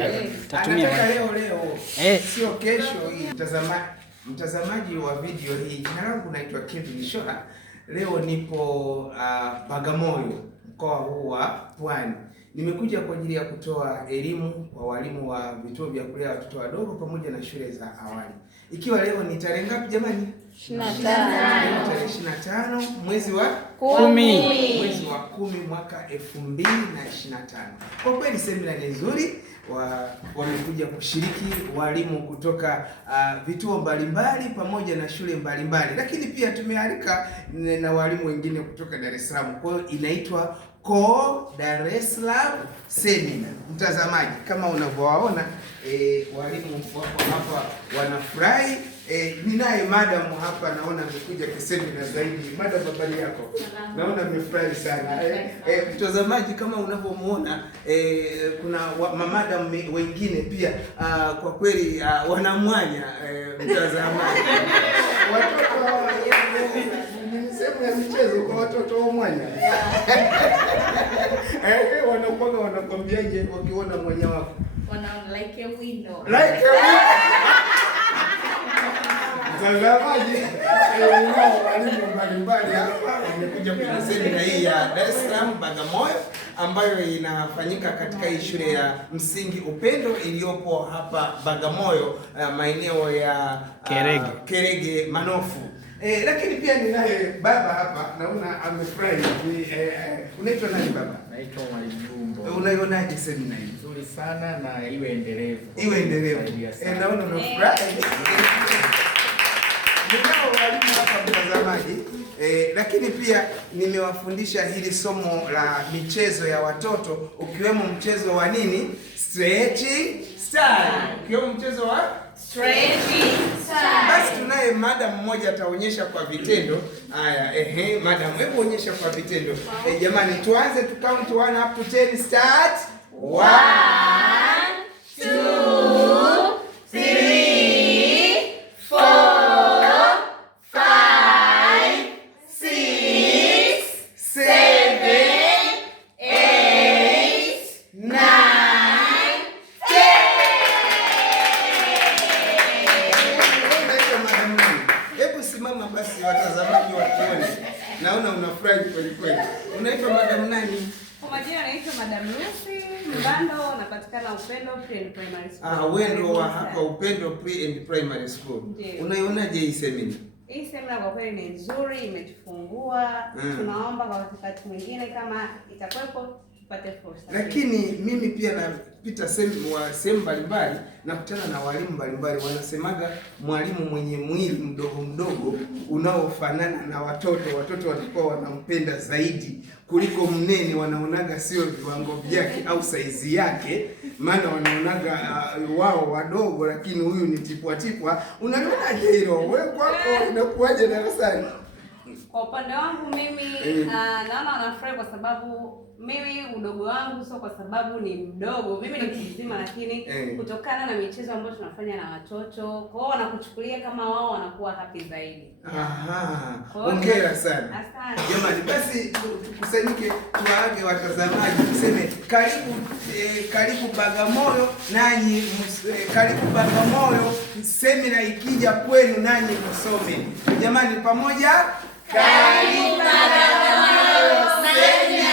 Anataka leo sio kesho hii. Mtazamaji wa video hii, jina langu naitwa Kevin Shora. Leo nipo Bagamoyo, mkoa huu wa Pwani. Nimekuja kwa ajili ya kutoa elimu kwa walimu wa vituo vya kulea watoto wadogo pamoja na shule za awali. Ikiwa leo ni tarehe ngapi jamani? 25. Tarehe 25 mwezi wa 10. Mwezi wa 10 mwaka 2025. Kwa kweli semina ni nzuri. Wamekuja kushiriki walimu kutoka vituo mbalimbali pamoja na shule mbalimbali, lakini pia tumealika na walimu wengine kutoka Dar es Salaam. Kwa hiyo inaitwa Koo Dar es Salaam Seminar. Mtazamaji, kama unavyowaona walimu wako hapa wanafurahi. Ninaye madam hapa, naona amekuja kisemina zaidi. Madam, habari yako? Naona amefurahi sana. Mtazamaji, kama unavyomuona kuna mamadam wengine pia kwa kweli wanamwanya mtazamaji. Watoto ni sehemu ya michezo kwa watoto wa mwanya. Wanakuwa wanakwambiaje wakiona mwanya wako? Wanaona like a window. Like a window. Mtazamaji, walimu mbalimbali hapa wamekuja kwenye semina hii ya Dar es Salaam Bagamoyo, ambayo inafanyika katika hii shule ya msingi Upendo iliyopo hapa Bagamoyo, maeneo ya Kerege Manofu. Lakini pia ninaye baba hapa, naona amefurahi. Unaitwa nani baba? Naitwa Mwalimu Jumbo. Unaionaje semina hii? Nzuri sana na iwe endelevu. Iwe endelevu. Naona unafurahi. Ninao walimu hapa mtazamaji, lakini pia nimewafundisha hili somo la michezo ya watoto, ukiwemo mchezo wa nini? Stretching style. Ukiwemo mchezo wa Stretching style. Basi tunaye madam mmoja ataonyesha kwa vitendo. Haya, madam, hebu onyesha kwa vitendo. Jamani, tuanze to count 1 up to 10, start. 1 2 3 4 5 6 7 8 9 Hebu simama basi watazamaji wakuone. Naona unafurahi kweli kweli. Unaitwa madam nani? Kwa majina anaitwa Madam Lucy Mbando, napatikana Upendo Pre and Primary School. Wendo wa hapa Upendo Pre and Primary School. Unaionaje hii semina? Hii semina kwa kweli ni nzuri, imetufungua. Tunaomba kwa wakati mwingine kama itakuwepo tupate fursa. Lakini mimi pia napita sehemu mbalimbali, nakutana na walimu mbalimbali wanasemaga mwalimu mwenye mwili mdogo mdogo unaofanana na watoto wanakuwa wanampenda zaidi kuliko mnene. Wanaonaga sio viwango vyake au saizi yake, maana wanaonaga wao wadogo, lakini huyu ni tipwa. Unalionaje hilo? Wewe kwako inakuwaje darasani? Kwa upande wangu mimi naona wanafurahi kwa sababu mimi udogo wangu sio kwa sababu ni mdogo, mimi ni mzima, lakini kutokana na michezo ambayo tunafanya na watoto, kwa hiyo wanakuchukulia kama wao wanakuwa happy zaidi. Hongera sana. Asante. Jamani, basi tukusanyike, tuwaage watazamaji, tuseme karibu Bagamoyo, nanyi karibu Bagamoyo, semina ikija kwenu nanyi msome. Jamani, pamoja, karibu Bagamoyo semina.